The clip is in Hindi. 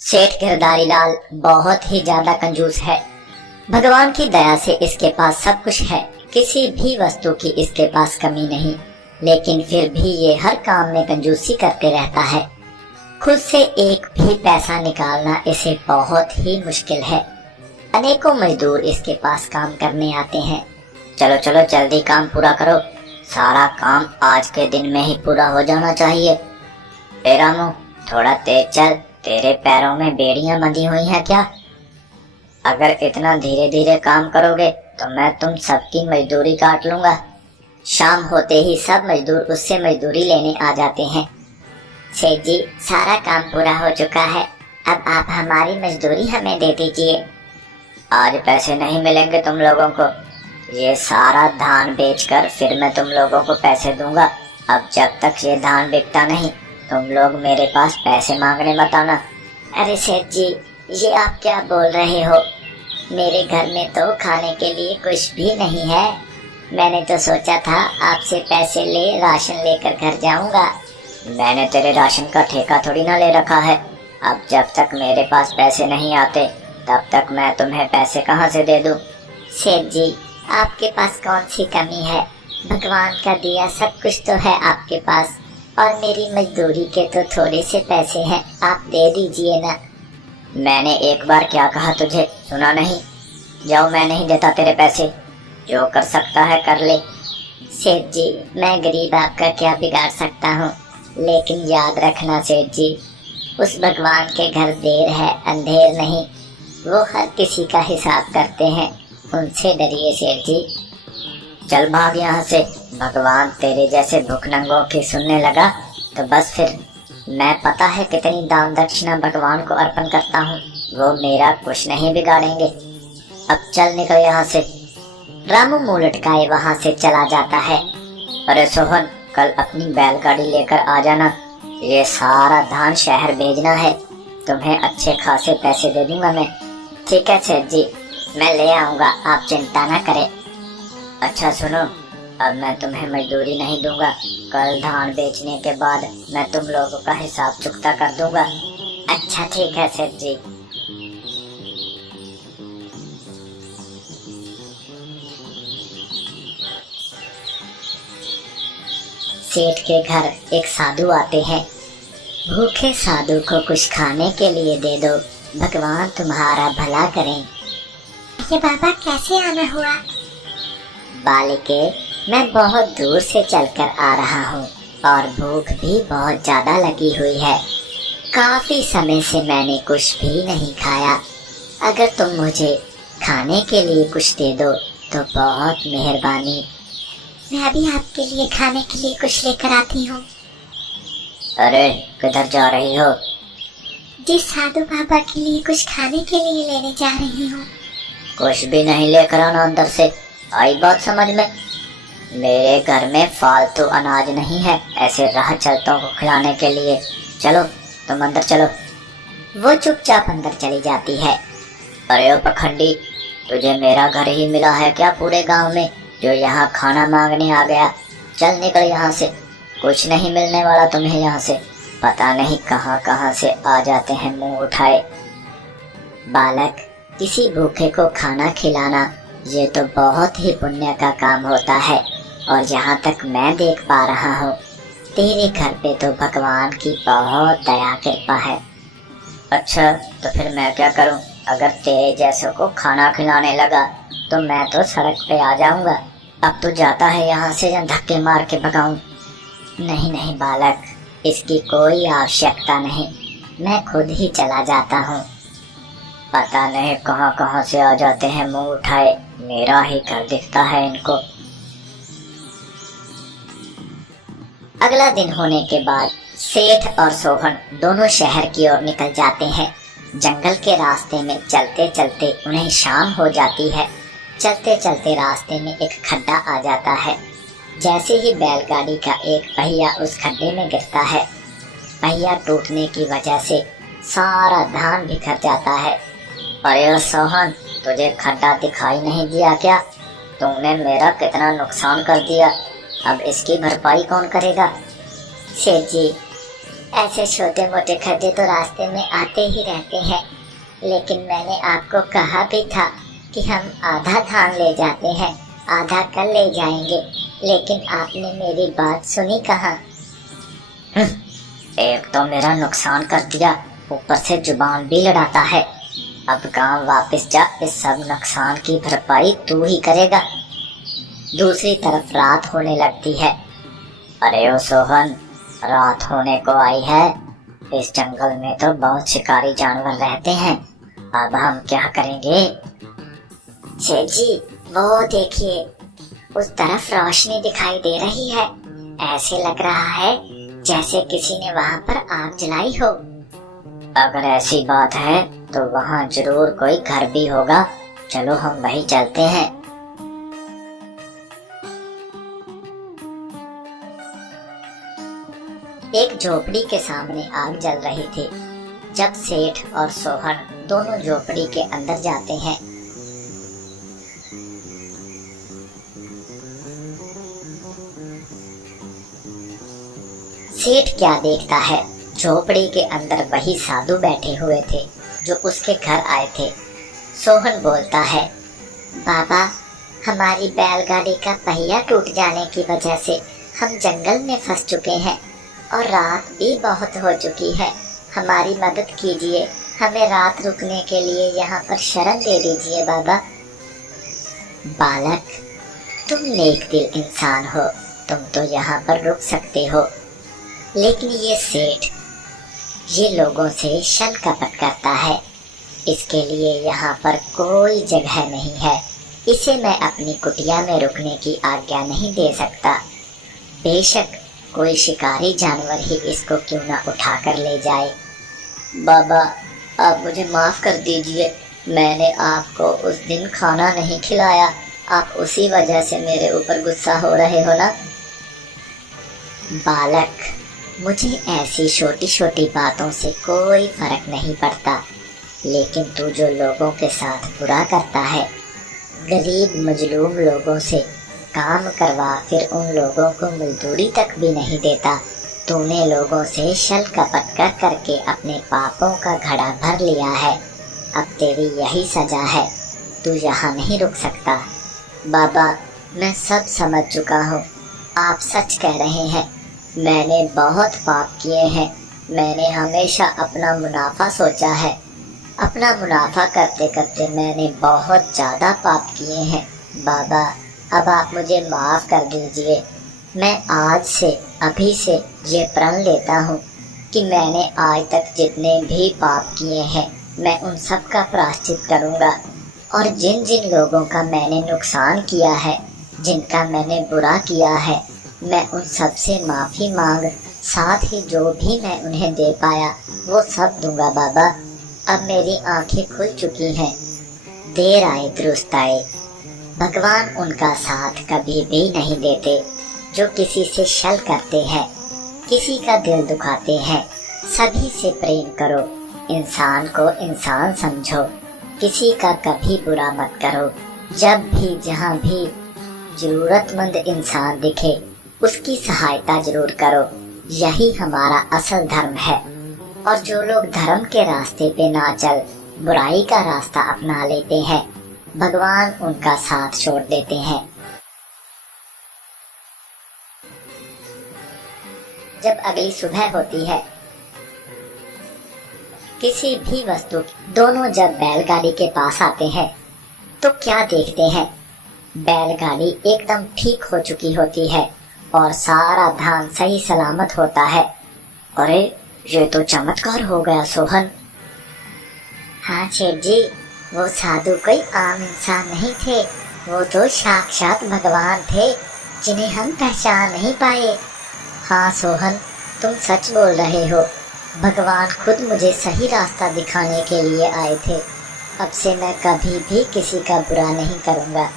सेठ गिरधारी लाल बहुत ही ज्यादा कंजूस है। भगवान की दया से इसके पास सब कुछ है, किसी भी वस्तु की इसके पास कमी नहीं, लेकिन फिर भी ये हर काम में कंजूसी करते रहता है। खुद से एक भी पैसा निकालना इसे बहुत ही मुश्किल है। अनेकों मजदूर इसके पास काम करने आते हैं। चलो चलो जल्दी काम पूरा करो, सारा काम आज के दिन में ही पूरा हो जाना चाहिए। ए रामू, थोड़ा तेज चल, तेरे पैरों में बेड़ियां बंधी हुई हैं क्या? अगर इतना धीरे धीरे काम करोगे तो मैं तुम सबकी मजदूरी काट लूंगा। शाम होते ही सब मजदूर उससे मजदूरी लेने आ जाते हैं। सेठ जी, सारा काम पूरा हो चुका है, अब आप हमारी मजदूरी हमें दे दीजिए। आज पैसे नहीं मिलेंगे तुम लोगों को, ये सारा धान बेचकर फिर मैं तुम लोगों को पैसे दूंगा। अब जब तक ये धान बिकता नहीं तुम लोग मेरे पास पैसे मांगने मत आना। अरे सेठ जी, ये आप क्या बोल रहे हो? मेरे घर में तो खाने के लिए कुछ भी नहीं है। मैंने तो सोचा था आपसे पैसे ले राशन लेकर घर जाऊंगा। मैंने तेरे राशन का ठेका थोड़ी ना ले रखा है। अब जब तक मेरे पास पैसे नहीं आते तब तक मैं तुम्हें पैसे कहाँ से दे दूं? सेठ जी, आपके पास कौन सी कमी है? भगवान का दिया सब कुछ तो है आपके पास, और मेरी मजदूरी के तो थोड़े से पैसे हैं, आप दे दीजिए ना। मैंने एक बार क्या कहा तुझे, सुना नहीं? जाओ, मैं नहीं देता तेरे पैसे, जो कर सकता है कर ले। सेठ जी, मैं गरीब आपका क्या बिगाड़ सकता हूँ, लेकिन याद रखना सेठ जी, उस भगवान के घर देर है अंधेर नहीं, वो हर किसी का हिसाब करते हैं, उनसे डरिए सेठ जी। चल भाग यहाँ से, भगवान तेरे जैसे भूखनंगों की सुनने लगा तो बस फिर मैं पता है कितनी दान दक्षिणा भगवान को अर्पण करता हूँ, वो मेरा कुछ नहीं बिगाड़ेंगे। अब चल निकल यहाँ से। रामू मुंह लटकाए वहाँ से चला जाता है। अरे सोहन, कल अपनी बैलगाड़ी लेकर आ जाना, ये सारा धान शहर भेजना है, तुम्हें अच्छे खासे पैसे दे दूंगा मैं। ठीक है सेठ जी, मैं ले आऊंगा, आप चिंता न करें। अच्छा सुनो, अब मैं तुम्हें मजदूरी नहीं दूंगा, कल धान बेचने के बाद मैं तुम लोगों का हिसाब चुकता कर दूंगा। अच्छा ठीक है सेठ जी। सेठ के घर एक साधु आते हैं। भूखे साधु को कुछ खाने के लिए दे दो, भगवान तुम्हारा भला करें। ये बाबा कैसे आना हुआ? बालिके, मैं बहुत दूर से चलकर आ रहा हूँ और भूख भी बहुत ज्यादा लगी हुई है। काफी समय से मैंने कुछ भी नहीं खाया। अगर तुम मुझे खाने के लिए कुछ दे दो तो बहुत मेहरबानी। मैं भी आपके लिए खाने के लिए कुछ लेकर आती हूँ। अरे किधर जा रही हो? जी, साधु बाबा के लिए कुछ खाने के लिए लेने जा रही हूँ। कुछ भी नहीं लेकर आना अंदर से, आई बात समझ में? मेरे घर में फालतू अनाज नहीं है ऐसे राह चलतों को खिलाने के लिए। चलो तुम अंदर चलो। वो चुपचाप अंदर चली जाती है। अरे ओ पखंडी, तुझे मेरा घर ही मिला है क्या पूरे गांव में जो यहाँ खाना मांगने आ गया? चल निकल यहाँ से, कुछ नहीं मिलने वाला तुम्हें यहाँ से। पता नहीं कहाँ कहाँ से आ जाते हैं मुंह उठाए। बालक, किसी भूखे को खाना खिलाना ये तो बहुत ही पुण्य का काम होता है, और जहाँ तक मैं देख पा रहा हूँ तेरे घर पे तो भगवान की बहुत दया कृपा है। अच्छा तो फिर मैं क्या करूँ? अगर तेरे जैसों को खाना खिलाने लगा तो मैं तो सड़क पे आ जाऊंगा। अब तो जाता है यहाँ से या धक्के मार के भगाऊं? नहीं नहीं बालक, इसकी कोई आवश्यकता नहीं, मैं खुद ही चला जाता हूँ। पता नहीं कहाँ कहाँ से आ जाते हैं मुंह उठाए, मेरा ही घर दिखता है इनको। अगला दिन होने के बाद सेठ और सोहन दोनों शहर की ओर निकल जाते हैं। जंगल के रास्ते में चलते चलते उन्हें शाम हो जाती है। चलते चलते रास्ते में एक खड्डा आ जाता है। जैसे ही बैलगाड़ी का एक पहिया उस खड्डे में गिरता है, पहिया टूटने की वजह से सारा धान बिखर जाता है। अरे सोहन, तुझे खड्डा दिखाई नहीं दिया क्या? तुमने मेरा कितना नुकसान कर दिया, अब इसकी भरपाई कौन करेगा? सेठ जी, ऐसे छोटे मोटे खड्डे तो रास्ते में आते ही रहते हैं, लेकिन मैंने आपको कहा भी था कि हम आधा धान ले जाते हैं, आधा कल ले जाएंगे, लेकिन आपने मेरी बात सुनी कहाँ। एक तो मेरा नुकसान कर दिया, ऊपर से जुबान भी लड़ाता है। अब गांव वापस जा, इस सब नुकसान की भरपाई तू ही करेगा। दूसरी तरफ रात होने लगती है। अरे ओ सोहन, रात होने को आई है। इस जंगल में तो बहुत शिकारी जानवर रहते हैं, अब हम क्या करेंगे। सेठ जी, वो देखिए, उस तरफ रोशनी दिखाई दे रही है। ऐसे लग रहा है जैसे किसी ने वहाँ पर आग जलाई हो। अगर ऐसी बात है तो वहाँ जरूर कोई घर भी होगा, चलो हम वहीं चलते हैं। एक झोपड़ी के सामने आग जल रही थी। जब सेठ और सोहन दोनों झोपड़ी के अंदर जाते हैं, सेठ क्या देखता है, झोपड़ी के अंदर वही साधु बैठे हुए थे जो उसके घर आए थे। सोहन बोलता है, बाबा, हमारी बैलगाड़ी का पहिया टूट जाने की वजह से हम जंगल में फंस चुके हैं और रात भी बहुत हो चुकी है। हमारी मदद कीजिए, हमें रात रुकने के लिए यहाँ पर शरण दे दीजिए बाबा। बालक, तुम नेक दिल इंसान हो, तुम तो यहाँ पर रुक सकते हो, लेकिन ये सेठ ये लोगों से छल कपट करता है, इसके लिए यहाँ पर कोई जगह नहीं है। इसे मैं अपनी कुटिया में रुकने की आज्ञा नहीं दे सकता। बेशक कोई शिकारी जानवर ही इसको क्यों ना उठा कर ले जाए। बाबा, आप मुझे माफ कर दीजिए, मैंने आपको उस दिन खाना नहीं खिलाया, आप उसी वजह से मेरे ऊपर गुस्सा हो रहे हो ना। बालक, मुझे ऐसी छोटी छोटी बातों से कोई फर्क नहीं पड़ता, लेकिन तू जो लोगों के साथ बुरा करता है, गरीब मजलूम लोगों से काम करवा फिर उन लोगों को मजदूरी तक भी नहीं देता, तूने लोगों से छल कपट कर करके अपने पापों का घड़ा भर लिया है। अब तेरी यही सजा है, तू यहाँ नहीं रुक सकता। बाबा, मैं सब समझ चुका हूँ, आप सच कह रहे हैं, मैंने बहुत पाप किए हैं। मैंने हमेशा अपना मुनाफा सोचा है, अपना मुनाफा करते करते मैंने बहुत ज़्यादा पाप किए हैं। बाबा, अब आप मुझे माफ़ कर दीजिए। मैं आज से, अभी से ये प्रण लेता हूँ कि मैंने आज तक जितने भी पाप किए हैं, मैं उन सब का प्रायश्चित करूँगा, और जिन जिन लोगों का मैंने नुकसान किया है, जिनका मैंने बुरा किया है, मैं उन सब से माफ़ी मांग, साथ ही जो भी मैं उन्हें दे पाया वो सब दूंगा। बाबा, अब मेरी आंखें खुल चुकी हैं। देर आए दुरुस्त आए। भगवान उनका साथ कभी भी नहीं देते जो किसी से छल करते हैं, किसी का दिल दुखाते हैं। सभी से प्रेम करो, इंसान को इंसान समझो, किसी का कभी बुरा मत करो। जब भी जहाँ भी जरूरतमंद इंसान दिखे उसकी सहायता जरूर करो, यही हमारा असल धर्म है। और जो लोग धर्म के रास्ते पे ना चल बुराई का रास्ता अपना लेते हैं, भगवान उनका साथ छोड़ देते हैं। जब अगली सुबह होती है, किसी भी वस्तु दोनों जब बैलगाड़ी के पास आते हैं तो क्या देखते हैं, बैलगाड़ी एकदम ठीक हो चुकी होती है और सारा धान सही सलामत होता है। अरे, ये तो चमत्कार हो गया सोहन। हाँ सेठ जी, वो साधु कोई आम इंसान नहीं थे, वो तो साक्षात भगवान थे जिन्हें हम पहचान नहीं पाए। हाँ सोहन, तुम सच बोल रहे हो, भगवान खुद मुझे सही रास्ता दिखाने के लिए आए थे। अब से मैं कभी भी किसी का बुरा नहीं करूँगा।